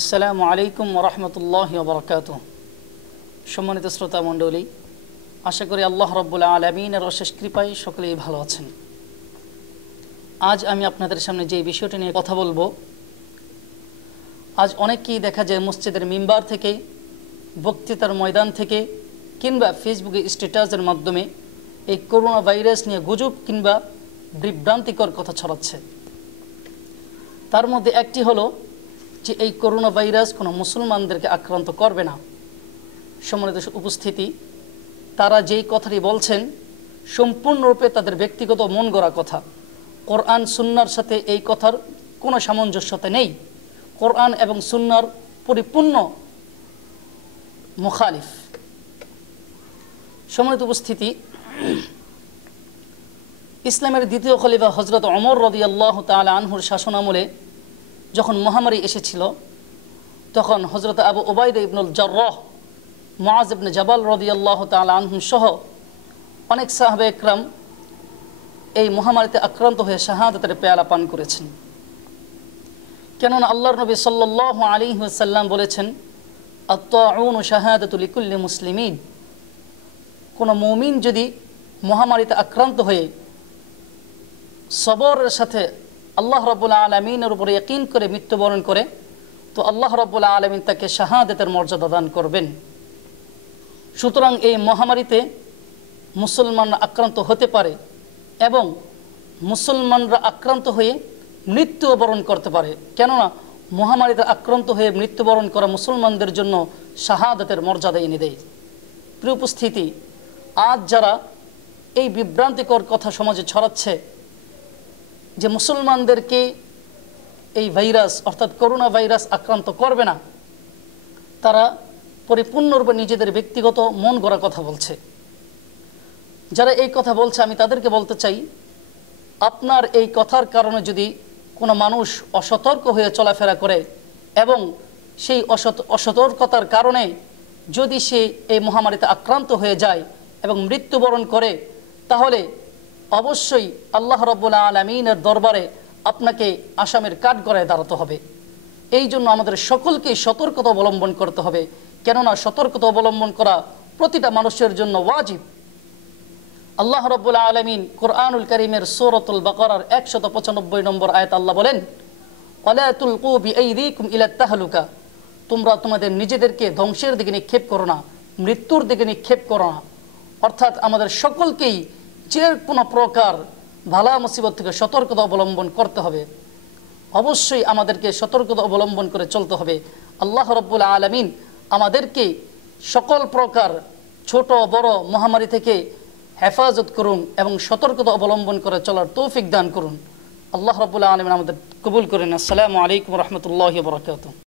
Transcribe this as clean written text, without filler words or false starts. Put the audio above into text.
আসসালামু আলাইকুম ওয়া রাহমাতুল্লাহি ওয়া বারাকাতুহু। সম্মানিত শ্রোতা মণ্ডলী, আশা করি আল্লাহ রাব্বুল আলামিনের অশেষ কৃপায় সকলেই ভালো আছেন। আজ আমি আপনাদের সামনে যে বিষয়টি নিয়ে কথা বলবো, আজ অনেকেই দেখা যায় মসজিদের মিম্বার থেকে, বক্তৃতার ময়দান থেকে কিংবা ফেসবুকে স্ট্যাটাসের মাধ্যমে এই করোনা ভাইরাস নিয়ে গুজব কিংবা বিভ্রান্তিকর কথা ছড়াচ্ছে। তার মধ্যে একটি হলো যে এই করোনা ভাইরাস কোনো মুসলমানদেরকে আক্রান্ত করবে না। সম্মানিত উপস্থিতি, তারা যেই কথাটি বলছেন সম্পূর্ণরূপে তাদের ব্যক্তিগত মন গড়া কথা। কোরআন সুন্নাহর সাথে এই কথার কোনো সামঞ্জস্যতা নেই। কোরআন এবং সুন্নাহর পরিপূর্ণ মুখালিফ। সম্মানিত উপস্থিতি, ইসলামের দ্বিতীয় খলিফা হযরত ওমর রাদিয়াল্লাহু তাআলা আনহুর শাসনামলে যখন মহামারী এসেছিল, তখন হযরত আবু উবাইদা ইবনুল জাররাহ, মুআজ ইবনে জাবাল রাদিয়াল্লাহু তাআলা আনহু সহ অনেক সাহাবা একরাম এই মহামারীতে আক্রান্ত হয়ে শাহাদাতের পেয়ালা পান করেছেন। কেননা আল্লাহর নবী সাল্লাল্লাহু আলাইহি ওয়াসাল্লাম বলেছেন, আত-তাউনু শাহাদাতু লিকুল্লি মুসলিমিন। কোনো মুমিন যদি মহামারীতে আক্রান্ত হয়ে সবরের সাথে আল্লাহ রাব্বুল আলামিনের উপরে ইয়াকিন করে মৃত্যুবরণ করে, তো আল্লাহ রাব্বুল আলামিন তাকে শাহাদাতের মর্যাদা দান করবেন। সুতরাং এই মহামারীতে মুসলমানরা আক্রান্ত হতে পারে এবং মুসলমানরা আক্রান্ত হয়ে মৃত্যুবরণ করতে পারে। কেননা মহামারীতে আক্রান্ত হয়ে মৃত্যুবরণ করা মুসলমানদের জন্য শাহাদাতের মর্যাদা এনে দেয়। প্রিয় উপস্থিতি, আজ যারা এই বিভ্রান্তিকর কথা সমাজে ছড়াচ্ছে যে মুসলমানদেরকে এই ভাইরাস অর্থাৎ করোনা ভাইরাস আক্রান্ত করবে না, তারা পরিপূর্ণরূপে নিজেদের ব্যক্তিগত মন গড়া কথা বলছে। যারা এই কথা বলছে, আমি তাদেরকে বলতে চাই, আপনার এই কথার কারণে যদি কোনো মানুষ অসতর্ক হয়ে চলাফেরা করে এবং সেই অসতর্কতার কারণে যদি সে এই মহামারীতে আক্রান্ত হয়ে যায় এবং মৃত্যুবরণ করে, তাহলে অবশ্যই আল্লাহ রাব্বুল আলামিনের দরবারে আপনাকে আসামের কাঠগড়ায় দাঁড়াতে হবে। এই জন্য আমাদের সকলকেই সতর্কতা অবলম্বন করতে হবে। কেননা সতর্কতা অবলম্বন করা প্রতিটা মানুষের জন্য ওয়াজিব। আল্লাহ রাব্বুল আলামিন কোরআনুল কারীমের সূরাতুল বাকারার 195 নম্বর আয়াত আল্লাহ বলেন, ওয়ালা তুলকু বিআইদিকুম ইলা তাহলুকা। তোমরা তোমাদের নিজেদেরকে ধ্বংসের দিকে নিক্ষেপ করো না, মৃত্যুর দিকে নিক্ষেপ করো না। অর্থাৎ আমাদের সকলকেই যে কোনো প্রকার ভালা মুসিবত থেকে সতর্কতা অবলম্বন করতে হবে। অবশ্যই আমাদেরকে সতর্কতা অবলম্বন করে চলতে হবে। আল্লাহ রাব্বুল আলামিন আমাদেরকে সকল প্রকার ছোট বড় মহামারী থেকে হেফাজত করুন এবং সতর্কতা অবলম্বন করে চলার তৌফিক দান করুন। আল্লাহ রাব্বুল আলামিন আমাদের কবুল করেন। আসসালামু আলাইকুম ওয়া রাহমাতুল্লাহি ওয়া বারাকাতুহু।